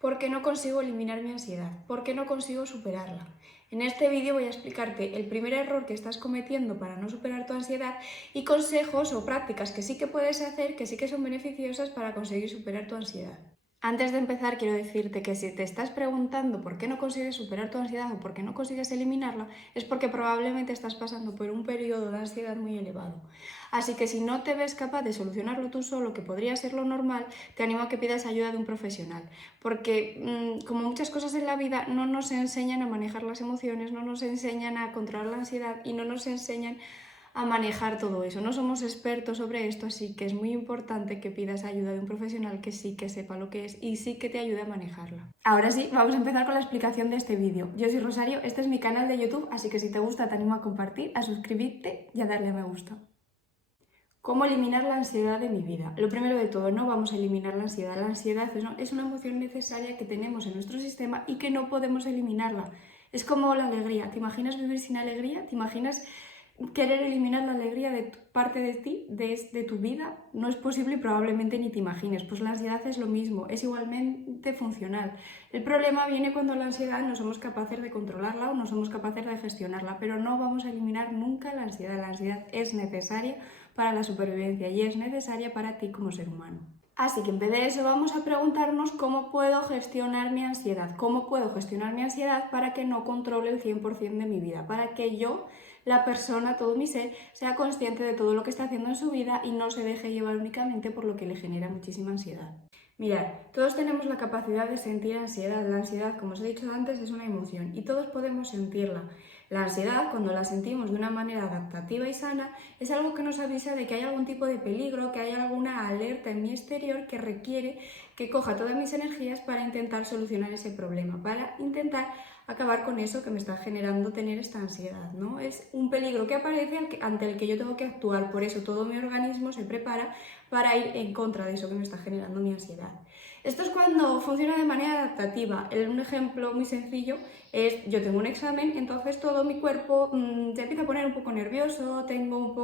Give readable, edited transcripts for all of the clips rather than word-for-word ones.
¿Por qué no consigo eliminar mi ansiedad? ¿Por qué no consigo superarla? En este vídeo voy a explicarte el primer error que estás cometiendo para no superar tu ansiedad y consejos o prácticas que sí que puedes hacer, que sí que son beneficiosas para conseguir superar tu ansiedad. Antes de empezar, quiero decirte que si te estás preguntando por qué no consigues superar tu ansiedad o por qué no consigues eliminarla, es porque probablemente estás pasando por un periodo de ansiedad muy elevado. Así que si no te ves capaz de solucionarlo tú solo, que podría ser lo normal, te animo a que pidas ayuda de un profesional. Porque, como muchas cosas en la vida, no nos enseñan a manejar las emociones, no nos enseñan a controlar la ansiedad y no nos enseñan a manejar todo eso. No somos expertos sobre esto, así que es muy importante que pidas ayuda de un profesional que sí que sepa lo que es y sí que te ayude a manejarla. Ahora sí, vamos a empezar con la explicación de este vídeo. Yo soy Rosario, este es mi canal de YouTube, así que si te gusta te animo a compartir, a suscribirte y a darle a me gusta. ¿Cómo eliminar la ansiedad de mi vida? Lo primero de todo, no vamos a eliminar la ansiedad. La ansiedad es una emoción necesaria que tenemos en nuestro sistema y que no podemos eliminarla. Es como la alegría. ¿Te imaginas vivir sin alegría? ¿Te imaginas querer eliminar la alegría de parte de ti, de tu vida? No es posible y probablemente ni te imagines. Pues la ansiedad es lo mismo, es igualmente funcional. El problema viene cuando la ansiedad no somos capaces de controlarla o no somos capaces de gestionarla, pero no vamos a eliminar nunca la ansiedad. La ansiedad es necesaria para la supervivencia y es necesaria para ti como ser humano. Así que en vez de eso vamos a preguntarnos cómo puedo gestionar mi ansiedad, cómo puedo gestionar mi ansiedad para que no controle el 100% de mi vida, para que yo, la persona, todo mi ser, sea consciente de todo lo que está haciendo en su vida y no se deje llevar únicamente por lo que le genera muchísima ansiedad. Mirad, todos tenemos la capacidad de sentir ansiedad. La ansiedad, como os he dicho antes, es una emoción y todos podemos sentirla. La ansiedad, cuando la sentimos de una manera adaptativa y sana, es algo que nos avisa de que hay algún tipo de peligro, que hay alguna alerta en mi exterior que requiere que coja todas mis energías para intentar solucionar ese problema, para intentar acabar con eso que me está generando tener esta ansiedad, ¿no? Es un peligro que aparece ante el que yo tengo que actuar, por eso todo mi organismo se prepara para ir en contra de eso que me está generando mi ansiedad. Esto es cuando funciona de manera adaptativa. Un ejemplo muy sencillo es, yo tengo un examen, entonces todo mi cuerpo se empieza a poner un poco nervioso, tengo un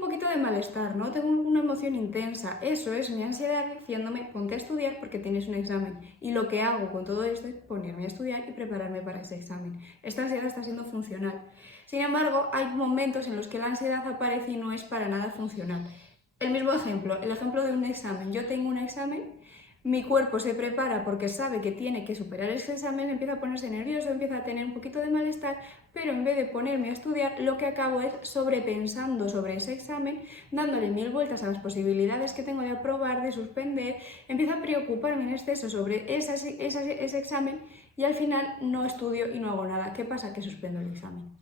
poquito de malestar, ¿no? Tengo una emoción intensa. Eso es mi ansiedad diciéndome, ponte a estudiar porque tienes un examen. Y lo que hago con todo esto es ponerme a estudiar y prepararme para ese examen. Esta ansiedad está siendo funcional. Sin embargo, hay momentos en los que la ansiedad aparece y no es para nada funcional. El mismo ejemplo, el ejemplo de un examen. Yo tengo un examen, mi cuerpo se prepara porque sabe que tiene que superar ese examen, empieza a ponerse nervioso, empieza a tener un poquito de malestar, pero en vez de ponerme a estudiar, lo que acabo es sobrepensando sobre ese examen, dándole 1000 vueltas a las posibilidades que tengo de aprobar, de suspender, empiezo a preocuparme en exceso sobre ese examen y al final no estudio y no hago nada. ¿Qué pasa? Que suspendo el examen.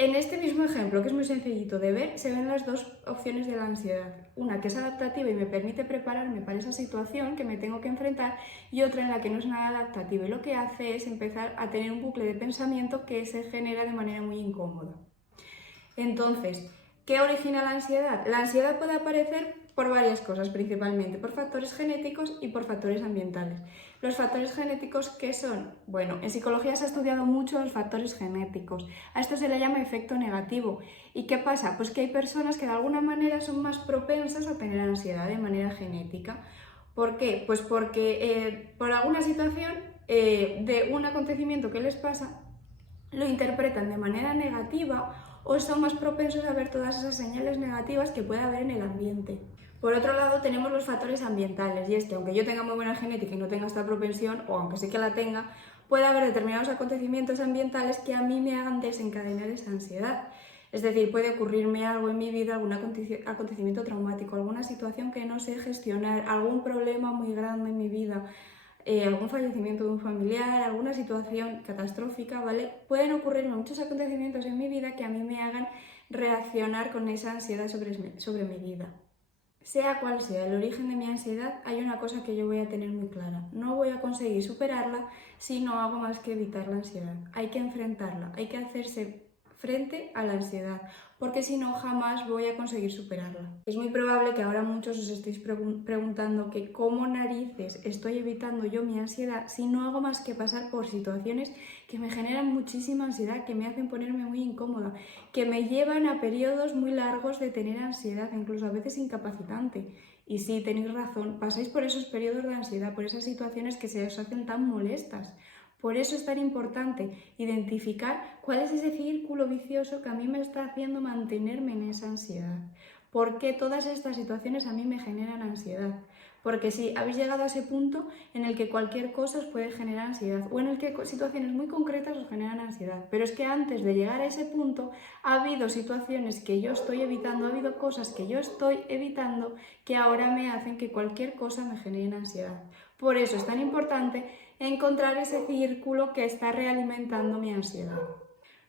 En este mismo ejemplo, que es muy sencillito de ver, se ven las dos opciones de la ansiedad. Una que es adaptativa y me permite prepararme para esa situación que me tengo que enfrentar y otra en la que no es nada adaptativa y lo que hace es empezar a tener un bucle de pensamiento que se genera de manera muy incómoda. Entonces, ¿qué origina la ansiedad? La ansiedad puede aparecer por varias cosas, principalmente por factores genéticos y por factores ambientales. Los factores genéticos, ¿qué son? Bueno, en psicología se ha estudiado mucho los factores genéticos. A esto se le llama efecto negativo. ¿Y qué pasa? Pues que hay personas que de alguna manera son más propensas a tener ansiedad de manera genética. ¿Por qué? Pues porque por alguna situación de un acontecimiento que les pasa, lo interpretan de manera negativa o son más propensos a ver todas esas señales negativas que puede haber en el ambiente. Por otro lado, tenemos los factores ambientales, y es que aunque yo tenga muy buena genética y no tenga esta propensión, o aunque sí que la tenga, puede haber determinados acontecimientos ambientales que a mí me hagan desencadenar esa ansiedad. Es decir, puede ocurrirme algo en mi vida, algún acontecimiento traumático, alguna situación que no sé gestionar, algún problema muy grande en mi vida, algún fallecimiento de un familiar, alguna situación catastrófica, ¿vale? Pueden ocurrirme muchos acontecimientos en mi vida que a mí me hagan reaccionar con esa ansiedad sobre mi vida. Sea cual sea el origen de mi ansiedad, hay una cosa que yo voy a tener muy clara. No voy a conseguir superarla si no hago más que evitar la ansiedad. Hay que enfrentarla, hay que hacerse frente a la ansiedad, porque si no jamás voy a conseguir superarla. Es muy probable que ahora muchos os estéis preguntando que cómo narices estoy evitando yo mi ansiedad si no hago más que pasar por situaciones que me generan muchísima ansiedad, que me hacen ponerme muy incómoda, que me llevan a periodos muy largos de tener ansiedad, incluso a veces incapacitante. Y sí, tenéis razón, pasáis por esos periodos de ansiedad, por esas situaciones que se os hacen tan molestas. Por eso es tan importante identificar cuál es ese círculo vicioso que a mí me está haciendo mantenerme en esa ansiedad. ¿Por qué todas estas situaciones a mí me generan ansiedad? Porque sí, habéis llegado a ese punto en el que cualquier cosa os puede generar ansiedad o en el que situaciones muy concretas os generan ansiedad. Pero es que antes de llegar a ese punto ha habido situaciones que yo estoy evitando, ha habido cosas que yo estoy evitando que ahora me hacen que cualquier cosa me genere ansiedad. Por eso es tan importante encontrar ese círculo que está realimentando mi ansiedad.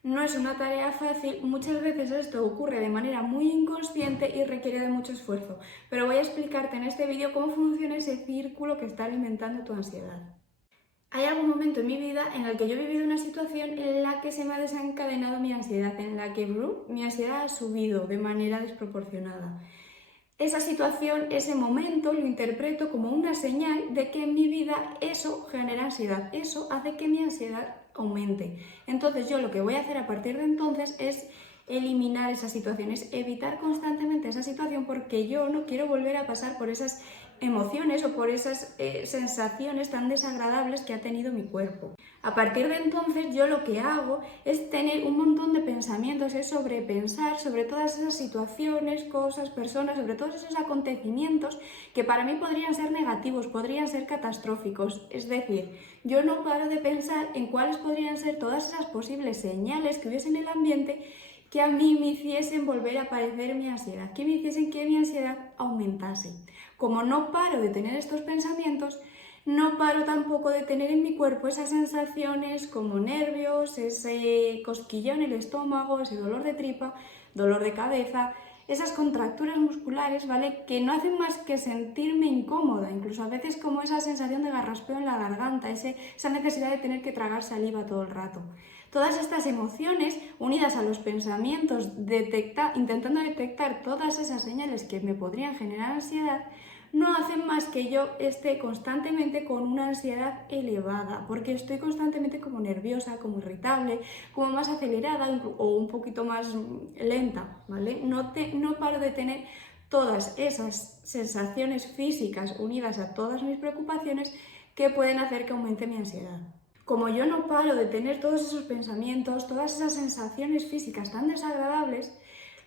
No es una tarea fácil, muchas veces esto ocurre de manera muy inconsciente y requiere de mucho esfuerzo, pero voy a explicarte en este vídeo cómo funciona ese círculo que está alimentando tu ansiedad. Hay algún momento en mi vida en el que yo he vivido una situación en la que se me ha desencadenado mi ansiedad, en la que mi ansiedad ha subido de manera desproporcionada. Esa situación, ese momento, lo interpreto como una señal de que en mi vida eso genera ansiedad, eso hace que mi ansiedad aumente. Entonces yo lo que voy a hacer a partir de entonces es eliminar esas situaciones, evitar constantemente esa situación porque yo no quiero volver a pasar por esas emociones o por esas sensaciones tan desagradables que ha tenido mi cuerpo. A partir de entonces yo lo que hago es tener un montón de pensamientos, es sobrepensar sobre todas esas situaciones, cosas, personas, sobre todos esos acontecimientos que para mí podrían ser negativos, podrían ser catastróficos. Es decir, yo no paro de pensar en cuáles podrían ser todas esas posibles señales que hubiese en el ambiente que a mí me hiciesen volver a aparecer mi ansiedad, que me hiciesen que mi ansiedad aumentase. Como no paro de tener estos pensamientos, no paro tampoco de tener en mi cuerpo esas sensaciones como nervios, ese cosquilleo en el estómago, ese dolor de tripa, dolor de cabeza, esas contracturas musculares, ¿vale? Que no hacen más que sentirme incómoda, incluso a veces como esa sensación de garraspeo en la garganta, esa necesidad de tener que tragar saliva todo el rato. Todas estas emociones, unidas a los pensamientos, intentando detectar todas esas señales que me podrían generar ansiedad, no hacen más que yo esté constantemente con una ansiedad elevada, porque estoy constantemente como nerviosa, como irritable, como más acelerada o un poquito más lenta, ¿vale? No paro de tener todas esas sensaciones físicas unidas a todas mis preocupaciones que pueden hacer que aumente mi ansiedad. Como yo no paro de tener todos esos pensamientos, todas esas sensaciones físicas tan desagradables,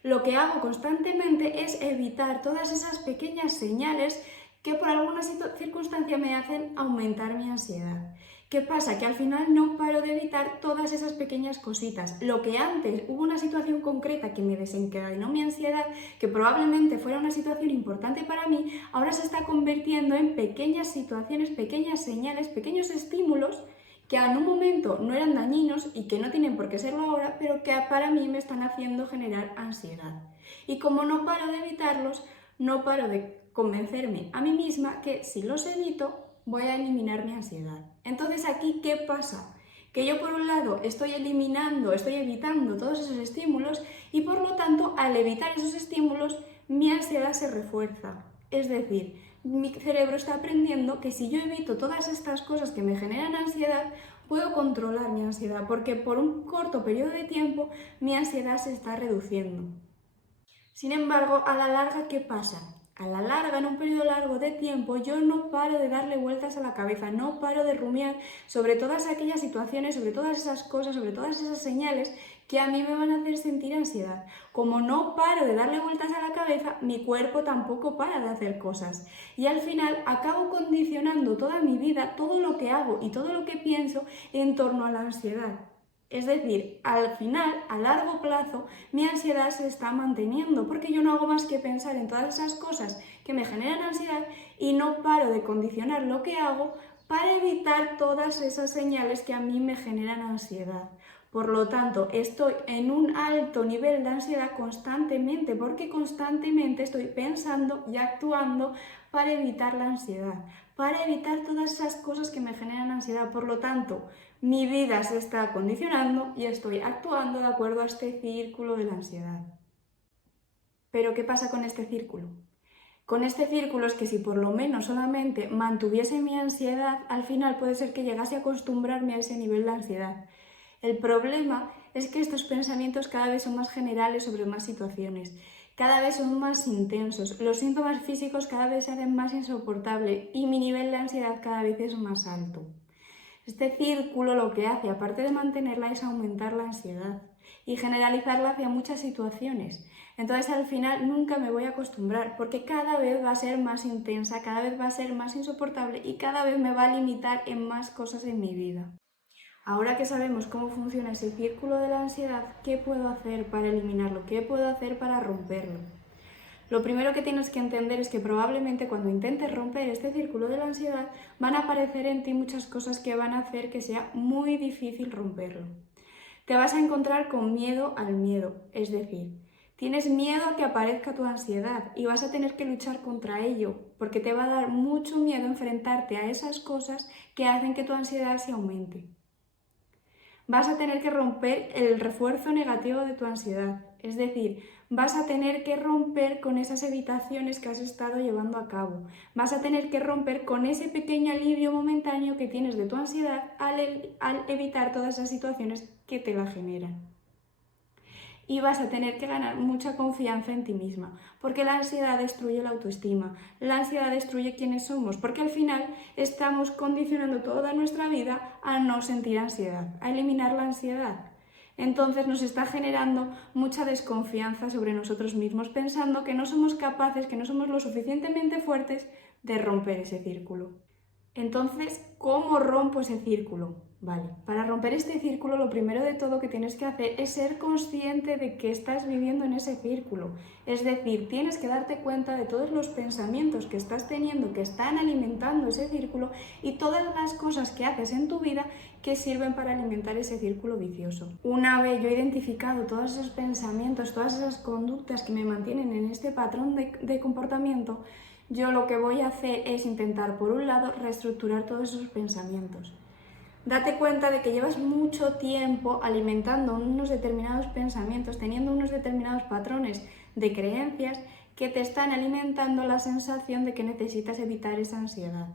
lo que hago constantemente es evitar todas esas pequeñas señales que por alguna circunstancia me hacen aumentar mi ansiedad. ¿Qué pasa? Que al final no paro de evitar todas esas pequeñas cositas. Lo que antes hubo una situación concreta que me desencadenó mi ansiedad, que probablemente fuera una situación importante para mí, ahora se está convirtiendo en pequeñas situaciones, pequeñas señales, pequeños estímulos que en un momento no eran dañinos y que no tienen por qué serlo ahora, pero que para mí me están haciendo generar ansiedad. Y como no paro de evitarlos, no paro de convencerme a mí misma que si los evito, voy a eliminar mi ansiedad. Entonces aquí, ¿qué pasa? Que yo por un lado estoy evitando todos esos estímulos y por lo tanto al evitar esos estímulos mi ansiedad se refuerza. Es decir, mi cerebro está aprendiendo que si yo evito todas estas cosas que me generan ansiedad, puedo controlar mi ansiedad porque por un corto periodo de tiempo mi ansiedad se está reduciendo. Sin embargo, a la larga, ¿qué pasa? A la larga, en un periodo largo de tiempo, yo no paro de darle vueltas a la cabeza, no paro de rumiar sobre todas aquellas situaciones, sobre todas esas cosas, sobre todas esas señales que a mí me van a hacer sentir ansiedad. Como no paro de darle vueltas a la cabeza, mi cuerpo tampoco para de hacer cosas. Y al final acabo condicionando toda mi vida, todo lo que hago y todo lo que pienso en torno a la ansiedad. Es decir, al final, a largo plazo, mi ansiedad se está manteniendo porque yo no hago más que pensar en todas esas cosas que me generan ansiedad y no paro de condicionar lo que hago para evitar todas esas señales que a mí me generan ansiedad. Por lo tanto, estoy en un alto nivel de ansiedad constantemente porque constantemente estoy pensando y actuando para evitar la ansiedad, para evitar todas esas cosas que me generan ansiedad. Por lo tanto, mi vida se está condicionando y estoy actuando de acuerdo a este círculo de la ansiedad. Pero ¿qué pasa con este círculo? Con este círculo es que si por lo menos solamente mantuviese mi ansiedad, al final puede ser que llegase a acostumbrarme a ese nivel de ansiedad. El problema es que estos pensamientos cada vez son más generales sobre más situaciones, cada vez son más intensos, los síntomas físicos cada vez se hacen más insoportables y mi nivel de ansiedad cada vez es más alto. Este círculo lo que hace, aparte de mantenerla, es aumentar la ansiedad y generalizarla hacia muchas situaciones. Entonces al final nunca me voy a acostumbrar porque cada vez va a ser más intensa, cada vez va a ser más insoportable y cada vez me va a limitar en más cosas en mi vida. Ahora que sabemos cómo funciona ese círculo de la ansiedad, ¿qué puedo hacer para eliminarlo? ¿Qué puedo hacer para romperlo? Lo primero que tienes que entender es que probablemente cuando intentes romper este círculo de la ansiedad van a aparecer en ti muchas cosas que van a hacer que sea muy difícil romperlo. Te vas a encontrar con miedo al miedo, es decir, tienes miedo a que aparezca tu ansiedad y vas a tener que luchar contra ello porque te va a dar mucho miedo enfrentarte a esas cosas que hacen que tu ansiedad se aumente. Vas a tener que romper el refuerzo negativo de tu ansiedad, es decir, vas a tener que romper con esas evitaciones que has estado llevando a cabo, vas a tener que romper con ese pequeño alivio momentáneo que tienes de tu ansiedad al evitar todas esas situaciones que te la generan. Y vas a tener que ganar mucha confianza en ti misma, porque la ansiedad destruye la autoestima, la ansiedad destruye quiénes somos, porque al final estamos condicionando toda nuestra vida a no sentir ansiedad, a eliminar la ansiedad. Entonces nos está generando mucha desconfianza sobre nosotros mismos, pensando que no somos capaces, que no somos lo suficientemente fuertes de romper ese círculo. Entonces, ¿cómo rompo ese círculo? Vale, para romper este círculo lo primero de todo que tienes que hacer es ser consciente de que estás viviendo en ese círculo. Es decir, tienes que darte cuenta de todos los pensamientos que estás teniendo, que están alimentando ese círculo y todas las cosas que haces en tu vida que sirven para alimentar ese círculo vicioso. Una vez yo he identificado todos esos pensamientos, todas esas conductas que me mantienen en este patrón de comportamiento, yo lo que voy a hacer es intentar, por un lado, reestructurar todos esos pensamientos. Date cuenta de que llevas mucho tiempo alimentando unos determinados pensamientos, teniendo unos determinados patrones de creencias que te están alimentando la sensación de que necesitas evitar esa ansiedad.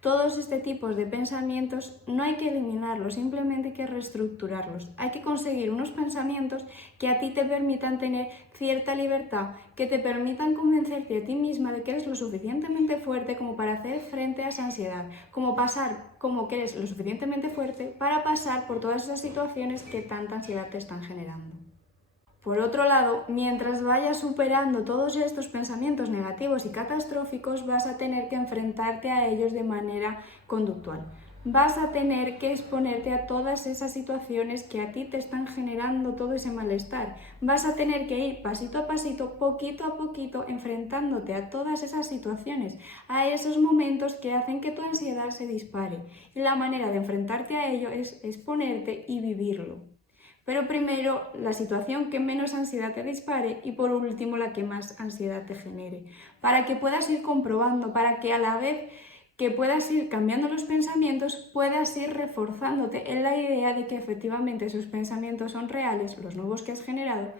Todos este tipos de pensamientos no hay que eliminarlos, simplemente hay que reestructurarlos. Hay que conseguir unos pensamientos que a ti te permitan tener cierta libertad, que te permitan convencerte a ti misma de que eres lo suficientemente fuerte como para hacer frente a esa ansiedad, como que eres lo suficientemente fuerte para pasar por todas esas situaciones que tanta ansiedad te están generando. Por otro lado, mientras vayas superando todos estos pensamientos negativos y catastróficos, vas a tener que enfrentarte a ellos de manera conductual. Vas a tener que exponerte a todas esas situaciones que a ti te están generando todo ese malestar. Vas a tener que ir pasito a pasito, poquito a poquito, enfrentándote a todas esas situaciones, a esos momentos que hacen que tu ansiedad se dispare. Y la manera de enfrentarte a ello es exponerte y vivirlo. Pero primero la situación que menos ansiedad te dispare y por último la que más ansiedad te genere. Para que puedas ir comprobando, para que a la vez que puedas ir cambiando los pensamientos, puedas ir reforzándote en la idea de que efectivamente esos pensamientos son reales, los nuevos que has generado,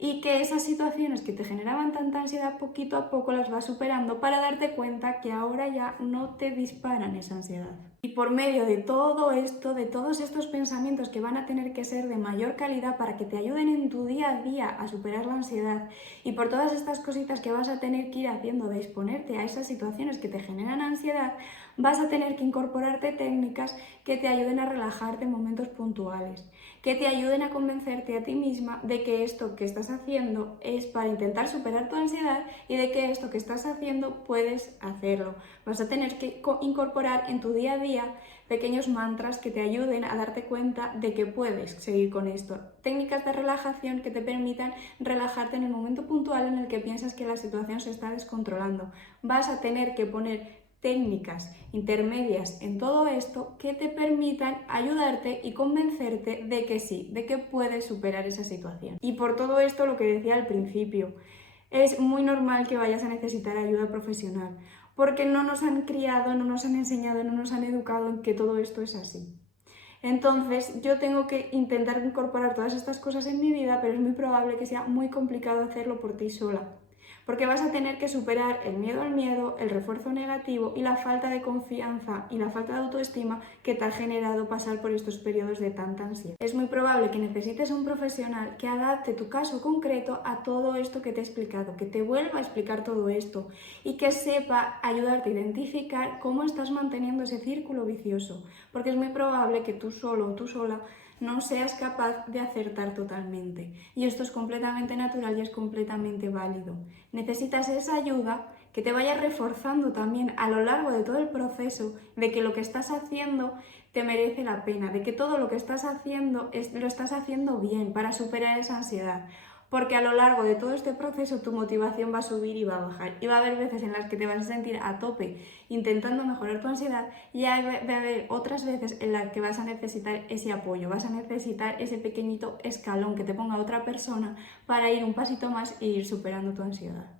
y que esas situaciones que te generaban tanta ansiedad poquito a poco las vas superando para darte cuenta que ahora ya no te disparan esa ansiedad. Y por medio de todo esto, de todos estos pensamientos que van a tener que ser de mayor calidad para que te ayuden en tu día a día a superar la ansiedad y por todas estas cositas que vas a tener que ir haciendo de exponerte a esas situaciones que te generan ansiedad, vas a tener que incorporarte técnicas que te ayuden a relajarte en momentos puntuales, que te ayuden a convencerte a ti misma de que esto que estás haciendo es para intentar superar tu ansiedad y de que esto que estás haciendo puedes hacerlo. Vas a tener que incorporar en tu día a día pequeños mantras que te ayuden a darte cuenta de que puedes seguir con esto. Técnicas de relajación que te permitan relajarte en el momento puntual en el que piensas que la situación se está descontrolando. Vas a tener que poner técnicas intermedias en todo esto que te permitan ayudarte y convencerte de que sí, de que puedes superar esa situación. Y por todo esto, lo que decía al principio, es muy normal que vayas a necesitar ayuda profesional, porque no nos han criado, no nos han enseñado, no nos han educado en que todo esto es así. Entonces yo tengo que intentar incorporar todas estas cosas en mi vida, pero es muy probable que sea muy complicado hacerlo por ti sola, porque vas a tener que superar el miedo al miedo, el refuerzo negativo y la falta de confianza y la falta de autoestima que te ha generado pasar por estos periodos de tanta ansiedad. Es muy probable que necesites un profesional que adapte tu caso concreto a todo esto que te he explicado, que te vuelva a explicar todo esto y que sepa ayudarte a identificar cómo estás manteniendo ese círculo vicioso, porque es muy probable que tú solo o tú sola no seas capaz de acertar totalmente. Y esto es completamente natural y es completamente válido. Necesitas esa ayuda que te vaya reforzando también a lo largo de todo el proceso de que lo que estás haciendo te merece la pena, de que todo lo que estás haciendo lo estás haciendo bien para superar esa ansiedad. Porque a lo largo de todo este proceso tu motivación va a subir y va a bajar. Y va a haber veces en las que te vas a sentir a tope intentando mejorar tu ansiedad y va a haber otras veces en las que vas a necesitar ese apoyo, vas a necesitar ese pequeñito escalón que te ponga otra persona para ir un pasito más e ir superando tu ansiedad.